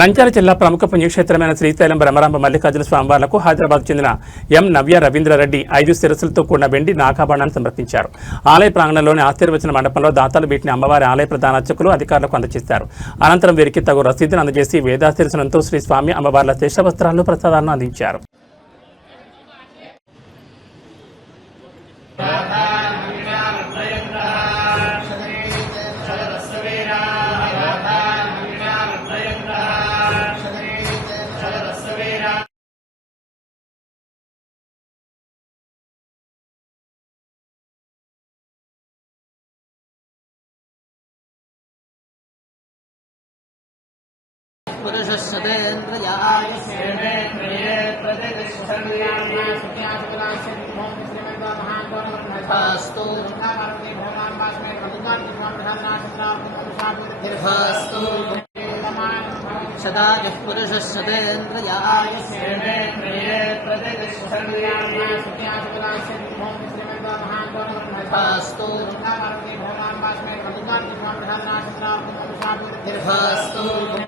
నంద్యాల జిల్లా ప్రముఖ పుణ్యక్షేత్రమైన శ్రీశైలం భ్రమరాంబ మల్లికార్జున స్వామివార్లకు హైదరాబాద్ చెందిన ఎం నవ్య రవీంద్రారెడ్డి 5 శిరస్సులతో కూడిన వెండి నాగాభరణాన్ని సమర్పించారు. ఆలయ ప్రాంగణంలోని ఆశీర్వచన మండపంలో దాతలు వీటిని అమ్మవారి ఆలయ ప్రధాన అర్చకులు అధికారులకు అందజేశారు. అనంతరం వీరికి తగు రసీదును అందజేసి వేదాశీర్వచనంతో శ్రీ స్వామి అమ్మవార్ల శేషవస్త్రాలను ప్రసాదాలను అందించారు. Pasto